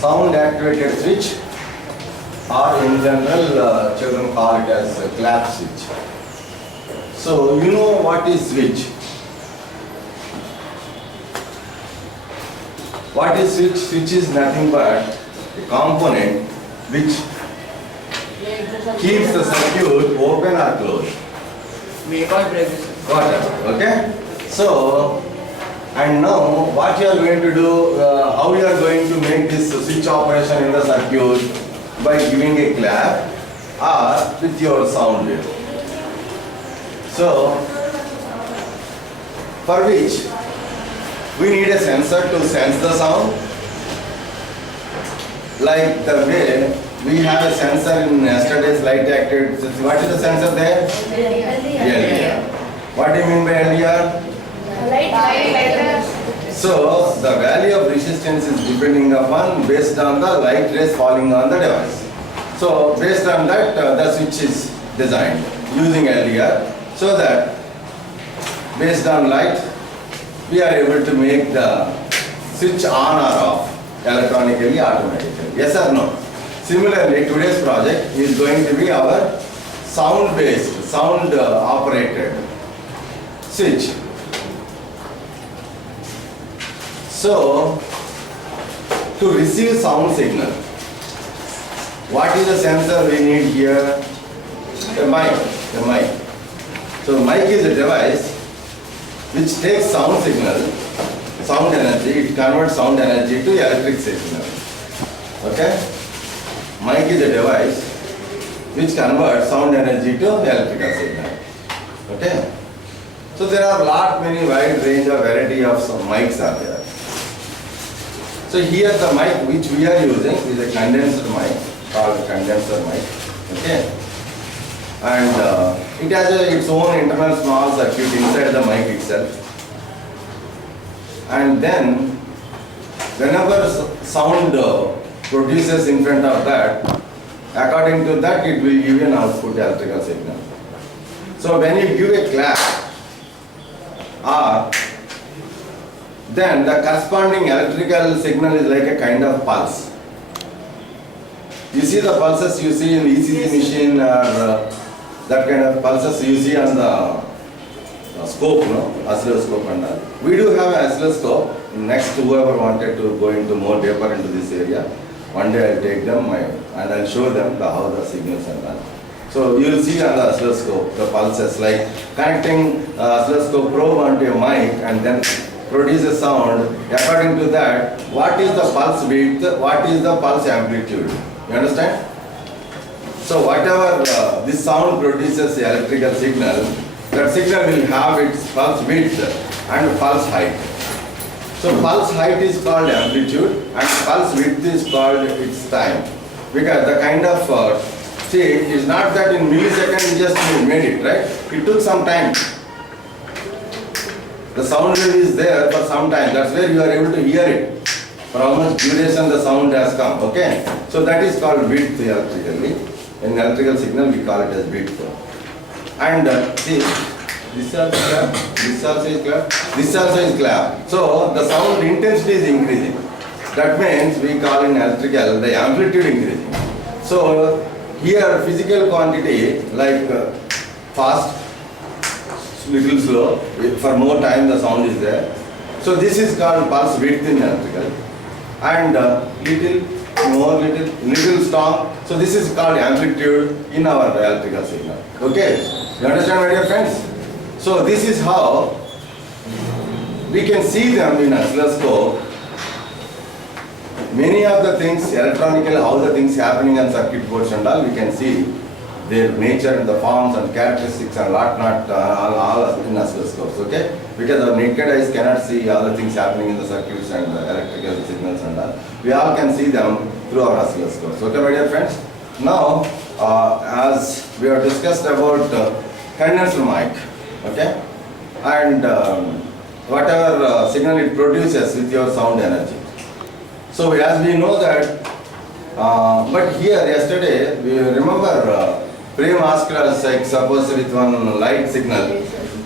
sound activated switch, or in general children call it as a clap switch. So you know what is switch? What is switch? Switch is nothing but a component which keeps the circuit open or closed. Got it? Okay? So, and now what you are going to do, how you are going to make this switch operation in the circuit? By giving a clap or with your sound wave. So, for which we need a sensor to sense the sound. Like the way we have a sensor in yesterday's light activated system. What is the sensor there? LDR. What do you mean by LDR? So the value of resistance is depending upon based on the light rays falling on the device. So based on that the switch is designed using LDR, so that based on light we are able to make the switch on or off electronically, automatically. Yes or no? Similarly, today's project is going to be our sound based, sound operated switch. So, to receive sound signal, what is the sensor we need here? The mic. So, mic is a device which takes sound signal, sound energy, it converts sound energy to electric signal. Okay? Mic is a device which converts sound energy to electrical signal. Okay? So, there are many wide range of variety of some mics are there. So here the mic which we are using is a condenser mic, called condenser mic. Okay, and it has its own internal small circuit inside the mic itself. And then whenever sound produces in front of that, according to that it will give you an output electrical signal. So when you give a clap or then the corresponding electrical signal is like a kind of pulse. You see the pulses you see in the ECG machine or that kind of pulses you see on the scope, no? Oscilloscope and all. We do have an oscilloscope. Next, whoever wanted to go into more deeper into this area, one day I'll take them and I'll show them how the signals and all. So you will see on the oscilloscope the pulses, like connecting oscilloscope probe onto a mic and then produce a sound. According to that, what is the pulse width, what is the pulse amplitude? You understand? So whatever this sound produces the electrical signal, that signal will have its pulse width and pulse height. So pulse height is called amplitude and pulse width is called its time. Because the kind of, see, it's not that in milliseconds you just made it, right? It took some time. The sound wave is there for some time, that's where you are able to hear it. For how much duration the sound has come, okay? So that is called width electrically. In electrical signal we call it as width. And see, this also clap, this also is clap, this also is clap. So the sound intensity is increasing. That means we call in electrical the amplitude increasing. So here physical quantity like fast, little slow, for more time the sound is there. So this is called pulse width in electrical. And little, more, little strong. So this is called amplitude in our electrical signal. Okay? You understand, my dear friends? So this is how we can see them in oscilloscope. Many of the things electronically, how the things happening on circuit boards and all, we can see their nature and the forms and characteristics and all in oscilloscopes, okay? Because our naked eyes cannot see all the things happening in the circuits and the electrical signals and all. We all can see them through our oscilloscopes, okay, my dear friends? Now, as we have discussed about condenser mic, okay? And whatever signal it produces with your sound energy. So as we know that, but here yesterday, we remember Prem asked us, like, suppose with one light signal,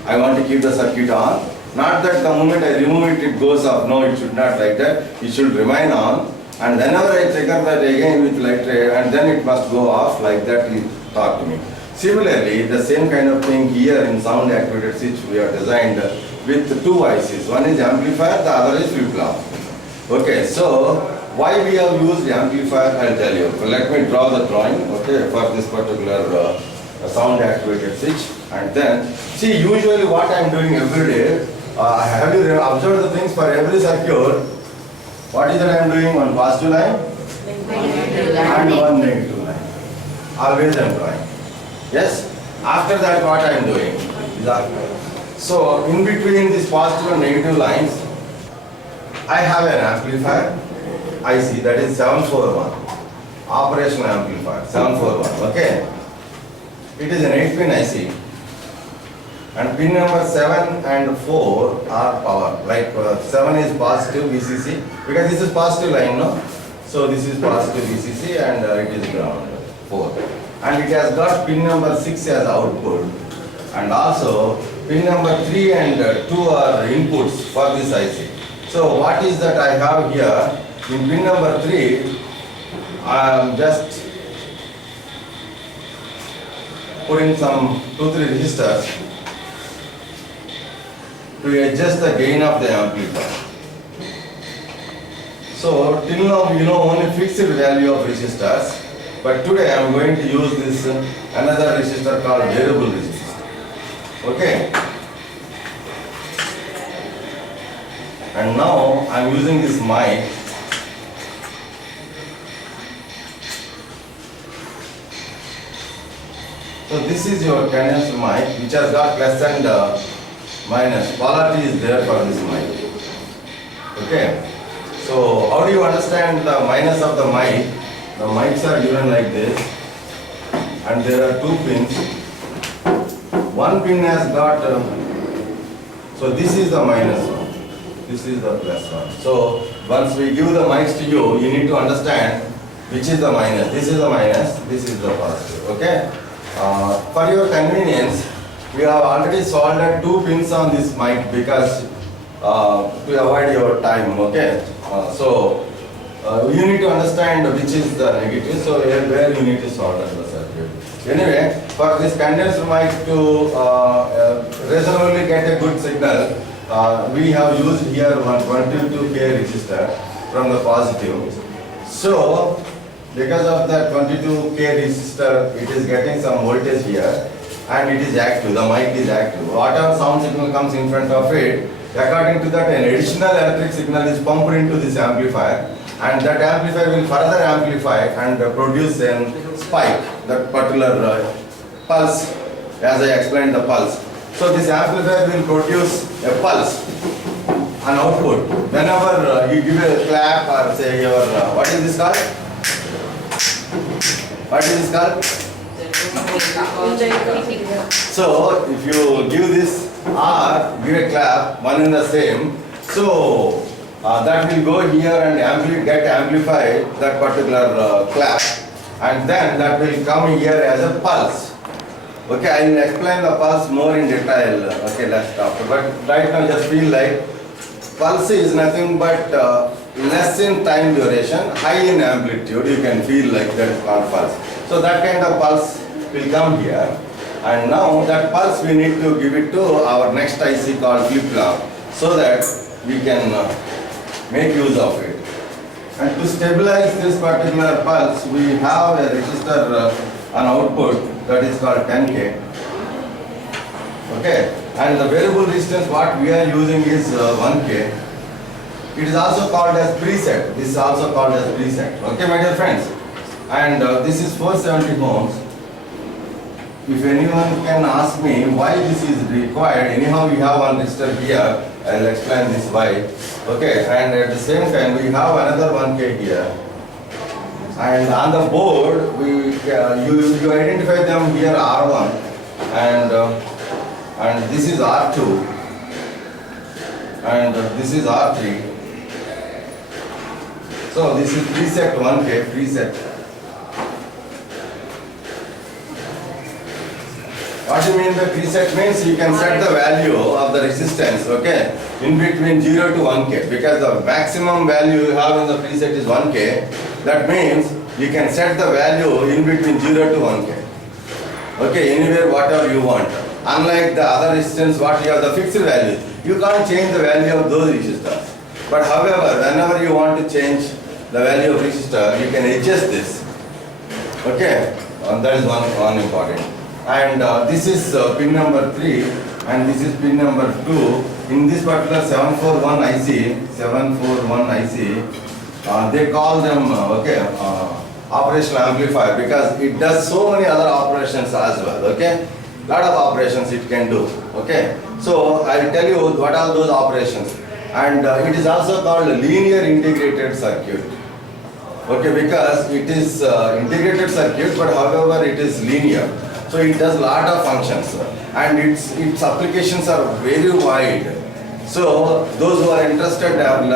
I want to keep the circuit on. Not that the moment I remove it, it goes off. No, it should not like that. It should remain on. And whenever I trigger that again with light ray, and then it must go off like that, he taught to me. Similarly, the same kind of thing here in sound activated switch we are designed with two ICs. One is amplifier, the other is flip-flop. Okay, so why we have used amplifier, I'll tell you. So let me draw the drawing, okay, for this particular sound activated switch. And then, see, usually what I'm doing every day, have you observed the things for every circuit? What is that I'm doing? One positive line and one negative line. Always I'm drawing. Yes? After that, what I'm doing is after. So, in between these positive and negative lines, I have an amplifier IC, that is 741. Operational amplifier 741. Okay? It is an 8-pin IC. And pin number 7 and 4 are power. Like 7 is positive VCC, because this is positive line, no? So this is positive VCC and it is ground 4. And it has got pin number 6 as output. And also pin number 3 and 2 are inputs for this IC. So what is that I have here? In pin number 3, I am just putting some 2-3 resistors to adjust the gain of the amplifier. So till now you know only fixed value of resistors, but today I am going to use this another resistor called variable resistor. Okay. And now I am using this mic. So this is your condenser mic which has got plus and minus. Polarity is there for this mic. Okay. So how do you understand the minus of the mic? The mics are given like this, and there are 2 pins. One pin has got, so this is the minus one, this is the plus one. So once we give the mics to you, you need to understand which is the minus. This is the minus, this is the positive. Okay. For your convenience, we have already soldered 2 pins on this mic because to avoid your time, okay? You need to understand which is the negative, so where you need to solder the circuit. Anyway, for this condenser mic to reasonably get a good signal, we have used here one 22K resistor from the positive. So, because of that 22K resistor, it is getting some voltage here and it is active, the mic is active. Whatever sound signal comes in front of it, according to that, an additional electric signal is pumped into this amplifier, and that amplifier will further amplify and produce a spike, that particular pulse, as I explained the pulse. So this amplifier will produce a pulse, an output. Whenever you give a clap or say your, what is this called? What is this called? So if you give this or give a clap, one in the same, so that will go here and get amplified, that particular clap, and then that will come here as a pulse. Okay, I will explain the pulse more in detail. Okay, let's stop. But right now just feel like pulse is nothing but less in time duration, high in amplitude. You can feel like that is called pulse. So that kind of pulse will come here, and now that pulse we need to give it to our next IC called flip-flop, so that we can make use of it. And to stabilize this particular pulse, we have a resistor an output that is called 10K. Okay, and the variable resistance what we are using is 1K. It is also called as preset. This is also called as preset. Okay, my dear friends. And this is 470 ohms. If anyone can ask me why this is required, anyhow we have one resistor here. I will explain this why. Okay, and at the same time we have another 1K here. And on the board, you identify them here R1 and this is R2 and this is R3. So this is preset 1K, preset. What do you mean by preset? Means you can set the value of the resistance, okay? in between 0 to 1K, because the maximum value you have in the preset is 1K. That means you can set the value in between 0 to 1K. Okay, anywhere whatever you want. Unlike the other resistance, what you have the fixed value, you can't change the value of those resistors. But however, whenever you want to change the value of resistor, you can adjust this. Okay, that is one important. And this is pin number 3 and this is pin number 2. In this particular 741 IC, they call them operational amplifier because it does so many other operations as well. Okay, lot of operations it can do. Okay, so I will tell you what are those operations. And it is also called linear integrated circuit. Okay, because it is integrated circuit, but however it is linear. So it does lot of functions and its applications are very wide. So those who are interested in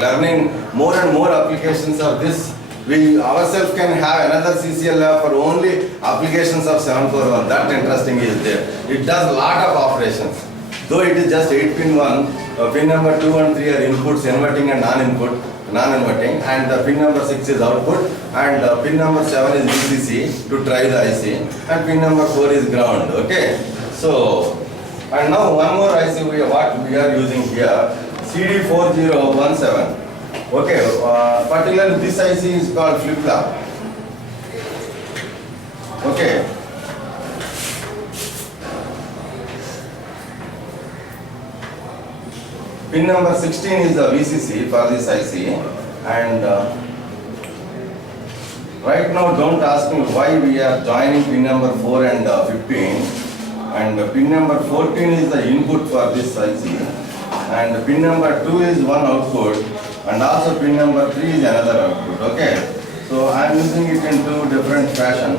learning more and more applications of this, we ourselves can have another CCL lab for only applications of 741. That interesting is there. It does lot of operations. Though it is just 8-pin one, pin number 2 and 3 are inputs, inverting and non-inverting, and the pin number 6 is output, and pin number 7 is VCC to drive the IC, and pin number 4 is ground. Okay, so and now one more IC what we are using here, CD4017. Okay, particularly this IC is called flip-flop. Okay. Pin number 16 is the VCC for this IC, and right now don't ask me why we are joining pin number 4 and 15, and pin number 14 is the input for this IC, and pin number 2 is one output, and also pin number 3 is another output. Okay, so I am using it in two different fashion,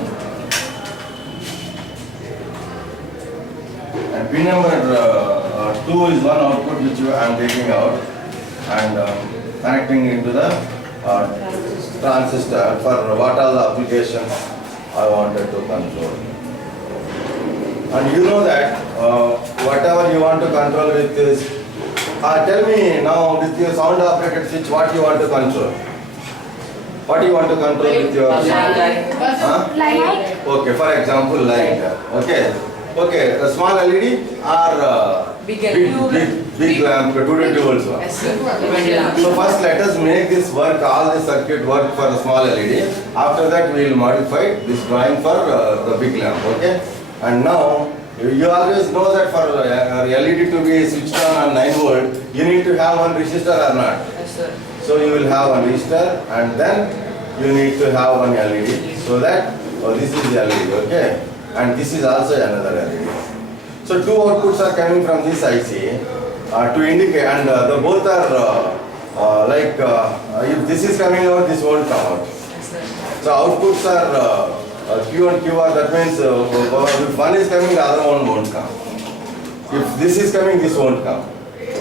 and pin number 2 is one output which I am taking out and connecting into the transistor for what are the applications I wanted to control. And you know that whatever you want to control with this, tell me now with your sound operated switch what you want to control. What do you want to control with your light? Light. Okay, for example light. Okay, a small LED or big lamp, 220 volts one. So first let us make this work, all this circuit work for a small LED. After that we will modify this drawing for the big lamp. Okay, and now you always know that for LED to be switched on 9 volt, you need to have one resistor or not. Yes, sir. So you will have one resistor and then you need to have one LED. So that this is the LED. Okay. And this is also another LED. So two outputs are coming from this IC to indicate, and the both are if this is coming out, this won't come out. Yes, sir. So outputs are Q and QR. That means if one is coming, the other one won't come. If this is coming, this won't come.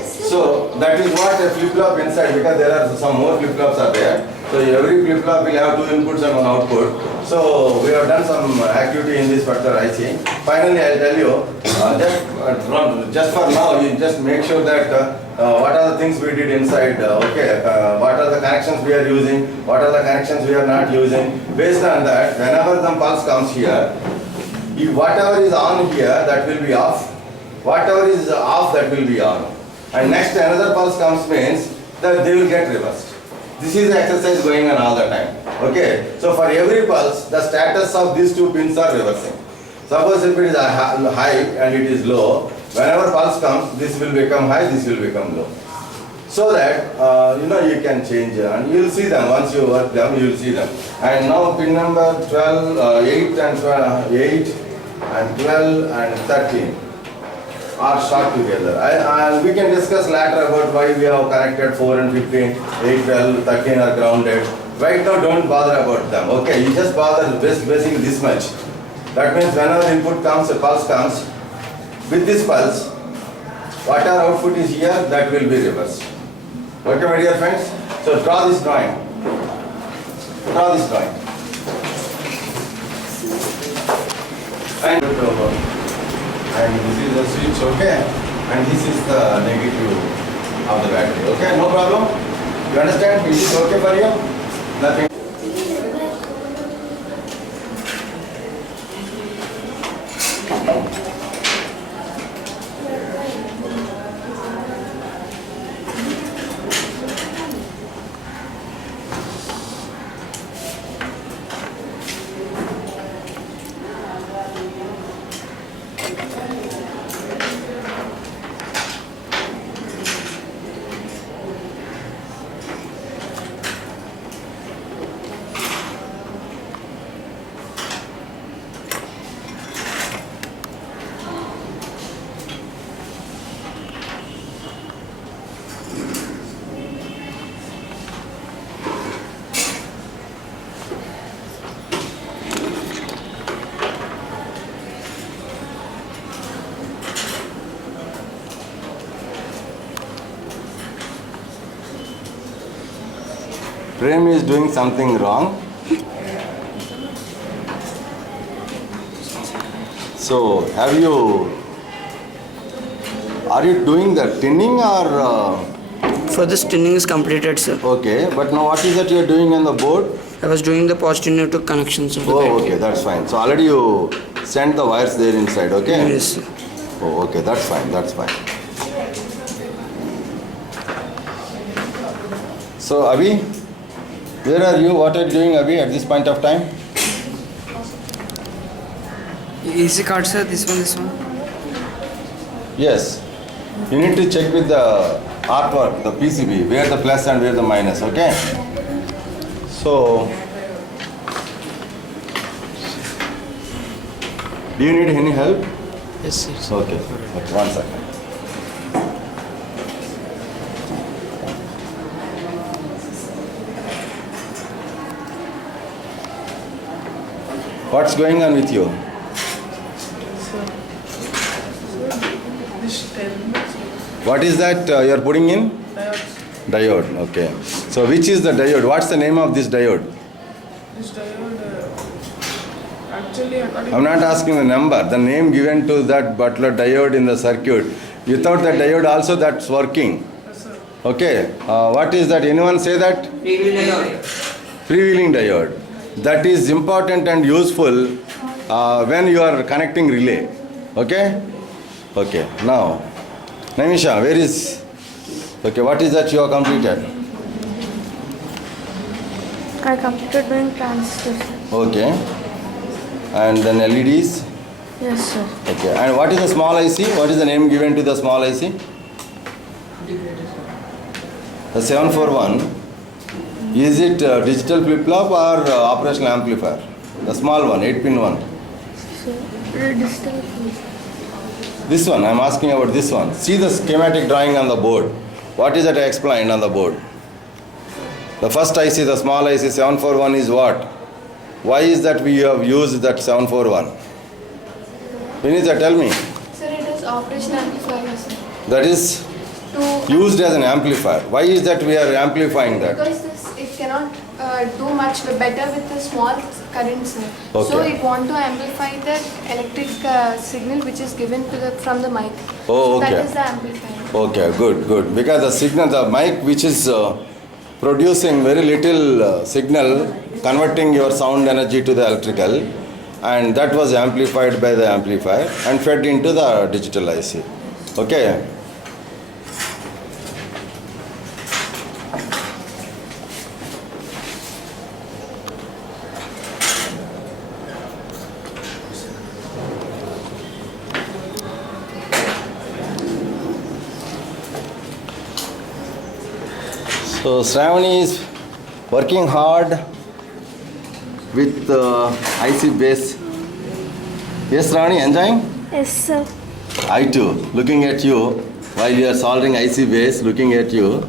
So that is what a flip-flop inside, because there are some more flip-flops are there. So every flip-flop will have 2 inputs and 1 output. So we have done some activity in this particular IC. Finally, I will tell you, just for now, you just make sure that what are the things we did inside, what are the connections we are using, what are the connections we are not using. Based on that, whenever the pulse comes here, whatever is on here, that will be off. Whatever is off, that will be on. And next another pulse comes means that they will get reversed. This is the exercise going on all the time. Okay, so for every pulse, the status of these 2 pins are reversing. Suppose if it is high and it is low, whenever pulse comes, this will become high, this will become low. So that you can change, and you will see them once you work them, you will see them. And now pin number 12, 8 and 12 and 13 are short together. We can discuss later about why we have connected 4 and 15, 8, 12, 13 are grounded. Right now don't bother about them. Okay, you just bother basically this much. That means whenever input comes, a pulse comes, with this pulse, whatever output is here, that will be reversed. Okay, my dear friends? So draw this drawing. Draw this drawing. And this is the switch, okay? and this is the negative of the battery. Okay, no problem? You understand? Is it okay for you? Nothing. Prem is doing something wrong. So, are you doing the tinning or? For this tinning is completed, sir. Okay, but now what is that you are doing on the board? I was doing the positive negative connections of the battery. Okay, that's fine. So already you sent the wires there inside, okay? Yes, sir. Oh, okay, that's fine, that's fine. So, Abhi, where are you? What are you doing, Abhi, at this point of time? AC card, sir. This one. Yes. You need to check with the artwork, the PCB, where the plus and where the minus, okay? So, do you need any help? Yes, sir. Okay, okay, 1 second. What's going on with you? What is that you are putting in? Diode, okay. So which is the diode? What's the name of this diode? This diode, actually according I'm not asking the number, the name given to that particular diode in the circuit. Without that diode also that's working. yes, sir. Okay, what is that? Anyone say that? Freewheeling diode. That is important and useful when you are connecting relay. Okay? Okay, now, Namisha, where is, okay, what is that you have completed? I completed doing transistors. Okay, and then LEDs? Yes, sir. Okay, and what is the small IC? What is the name given to the small IC? The 741. Is it digital flip-flop or operational amplifier? The small one, 8-pin one. So, digital. This one, I am asking about this one. See the schematic drawing on the board. What is that I explained on the board? The first IC, the small IC 741 is what? Why is that we have used that 741? Vinitha, tell me. Sir, it is operational amplifier, sir. That is To used as an amplifier. Why is that we are amplifying that? because it cannot do much better with the small current, sir. Okay. So it want to amplify the electric signal which is given to from the mic. Oh, So okay. that is the amplifier. Okay, good, good. Because the signal, the mic which is producing very little signal, converting your sound energy to the electrical, and that was amplified by the amplifier and fed into the digital IC. Okay. So Shravani is working hard with IC base. Yes, Shravani, enjoying? Yes, sir. I too, looking at you while you are soldering IC base, looking at you.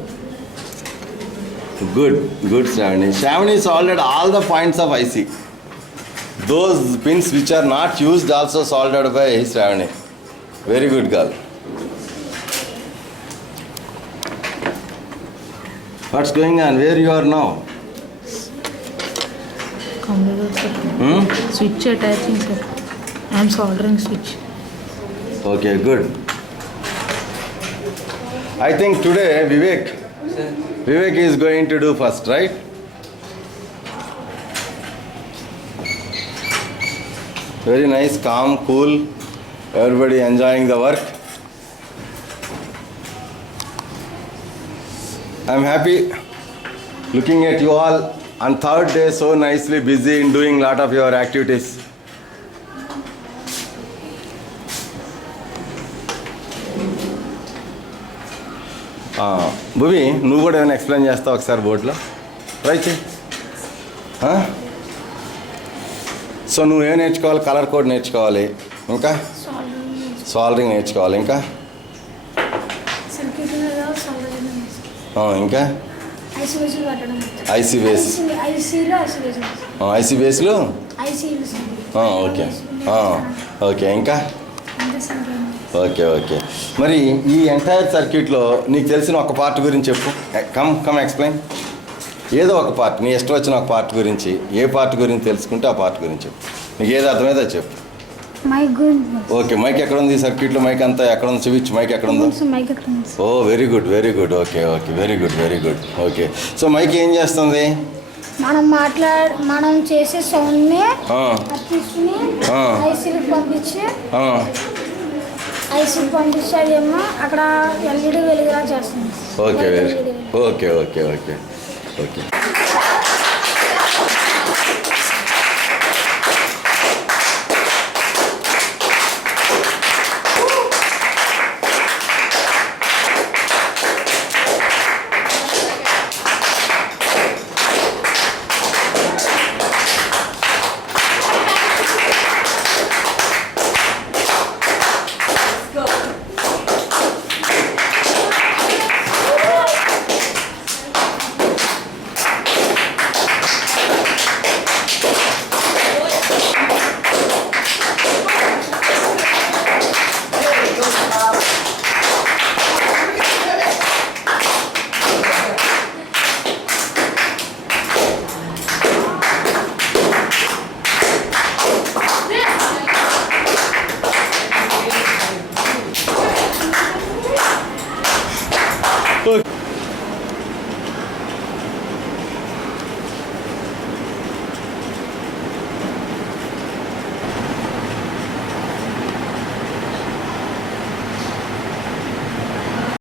Good, good Shravani. Shravani soldered all the points of IC. Those pins which are not used also soldered by Shravani. Very good girl. What's going on? Where you are now? Computer, sir. Switch attaching, sir. I am soldering switch. Okay, good. I think today Vivek is going to do first, right? Very nice, calm, cool. Everybody enjoying the work. I'm happy looking at you all on third day so nicely busy in doing lot of your activities. భూమి నువ్వు కూడా ఏమైనా explain చేస్తావు ఒకసారి బోర్డులో try చేయి. So నువ్వేం నేర్చుకోవాలి? కలర్ కోడ్ నేర్చుకోవాలి, ఇంకా సాల్డరింగ్ నేర్చుకోవాలి, ఇంకా ఇంకా ఐసీ బేస్ ఐసీ బేస్లు ఓకే ఓకే ఇంకా ఓకే. మరి ఈ ఎంటైర్ సర్క్యూట్లో నీకు తెలిసిన ఒక పార్ట్ గురించి చెప్పు. Come explain. ఏదో ఒక పార్ట్, నీ ఇష్టం వచ్చిన ఒక పార్ట్ గురించి, ఏ పార్ట్ గురించి తెలుసుకుంటే ఆ పార్ట్ గురించి చెప్పు. నీకు ఏది అర్థమైతే చెప్పు. ఓకే, మైక్ ఎక్కడ ఉంది? సర్క్యూట్లో మైక్ అంతా ఎక్కడ ఉంది? చూపించు, మైక్ ఎక్కడ ఉందో. Oh very good okay very good okay. So mic ఏం చేస్తుంది? మనం చేసే సౌండ్ని తీసుకుని ఐసీకి పంపించాలేమో అక్కడ ఎల్ఈడి వెలుగులా చేస్తుంది. ఓకే.